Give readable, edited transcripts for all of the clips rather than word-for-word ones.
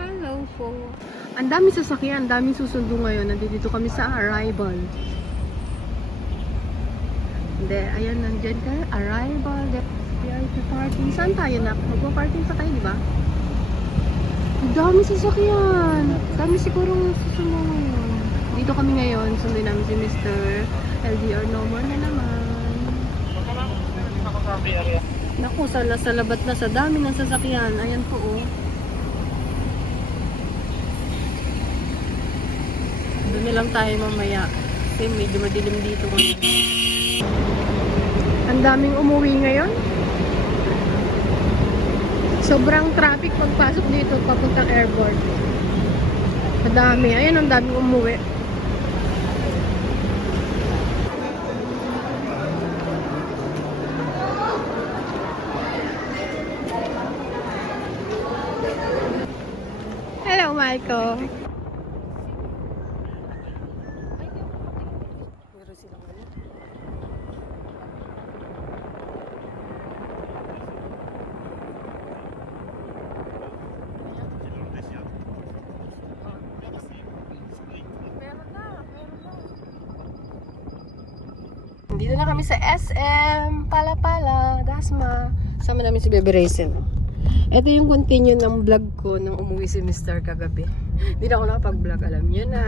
Hello po. Ang dami sasakyan, ang daming susundo ngayon. Nandito kami sa arrival. Hindi, ayan, nandyan ka. Arrival, VIP parking. Saan tayo na? Magpa-parking pa tayo, di ba? Ang dami sasakyan. Dami sigurong susundo ngayon. Dito kami ngayon. Sundin namin si Mr. LDR no more na naman. Naku, sa labat na sa dami ng sasakyan. Ayan po, oh. Doon na lang tayo mamaya. Kasi medyo madilim dito. Ang daming umuwi ngayon. Sobrang traffic pagpasok dito papuntang airport. Madami. Ayun, ang daming umuwi. Hello, Michael. Dito na kami sa SM Palapala, Dasma. Sama namin si Bebe Racel. Ito yung continue ng vlog ko nang umuwi si Mr. kagabi. Hindi na ako nakapag-vlog, alam niyo na.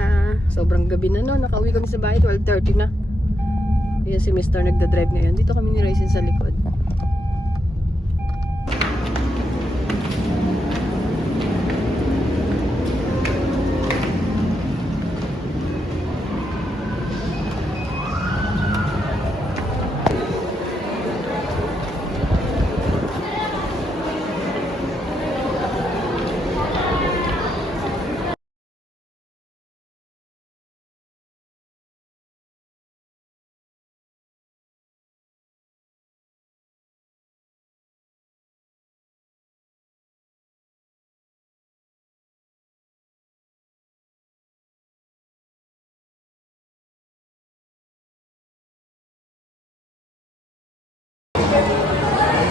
Sobrang gabi na no, nakauwi kami sa bahay, 12:30 na. Kaya si Mr. nagda-drive ngayon. Dito kami ni Racel sa likod.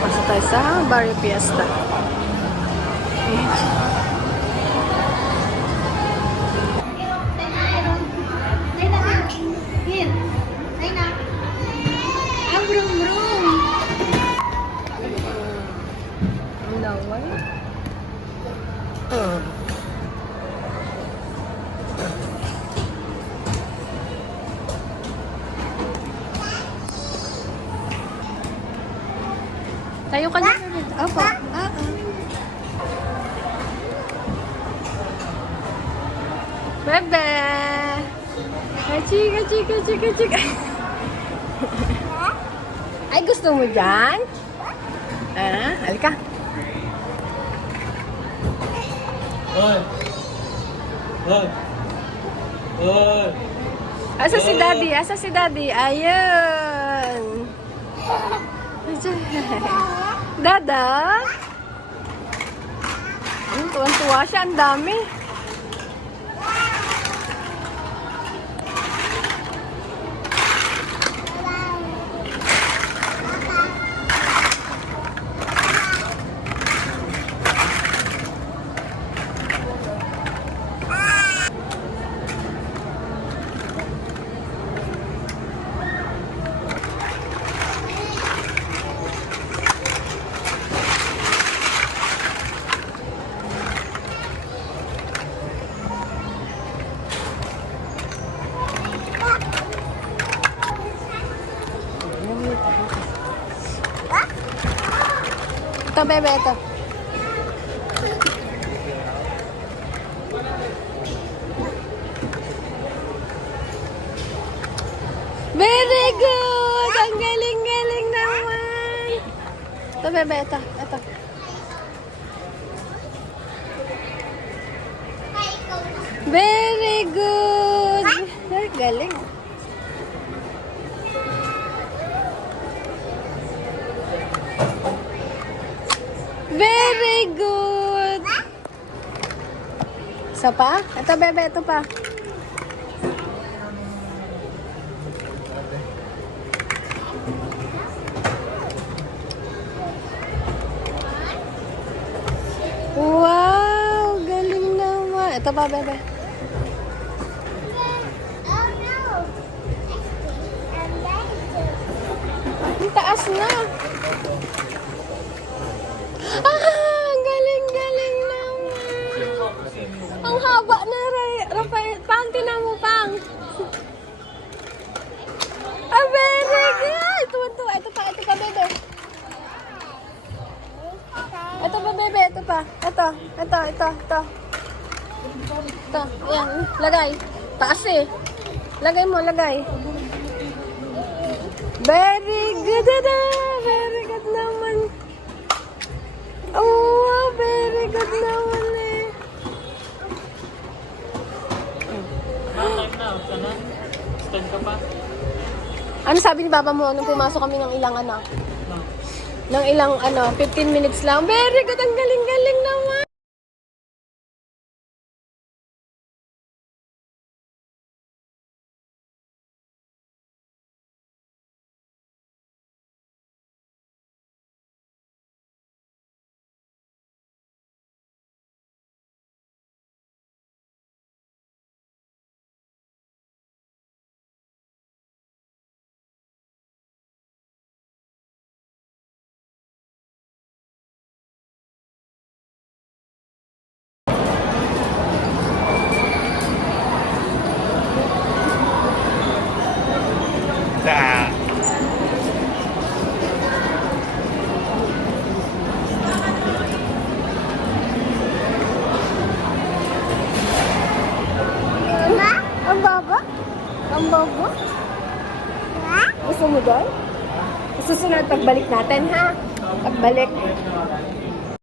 Pasok tayo sa Barrio Fiesta. Ang laway. Tayo ka na. Opo. Bebe! Chika, chika, chika, chika. Ay, gusto mo dyan? Halika. Hoy! Hoy! Hoy! Asa si Daddy? Asa si Daddy? Ayun! Dada? Tuwan-tuwa siya. Ang dami. Ito, bebe, ito. Very good! Ang galing-galing naman! Ito, bebe, ito. Ito. Very good! Very galing. Very good! Isa pa? Ito, bebe, ito pa. Wow! Galing Ito pa, bebe. Ang taas na. Ang galing-galing naman. Ang haba na, Rafael. Pang, tinan mo, Pang. Ah, very good. Tuwan-tuwa. Ito pa, bebe. Ito pa, bebe. Ito pa. Ito. Ayan. Lagay. Taas eh. Lagay mo, lagay. Very good, Dada. Very good naman. Oh, very good naman eh. Time na. Sana. Stand ka pa. Ano sabi ni Papa mo nung pumasok kami ng ilang ano? Ng ilang 15 minutes lang. Very good. Ang galing-galing naman. Ang baba? Ang baba? Gusto mo doon? Susunod pagbalik natin, ha? Pagbalik.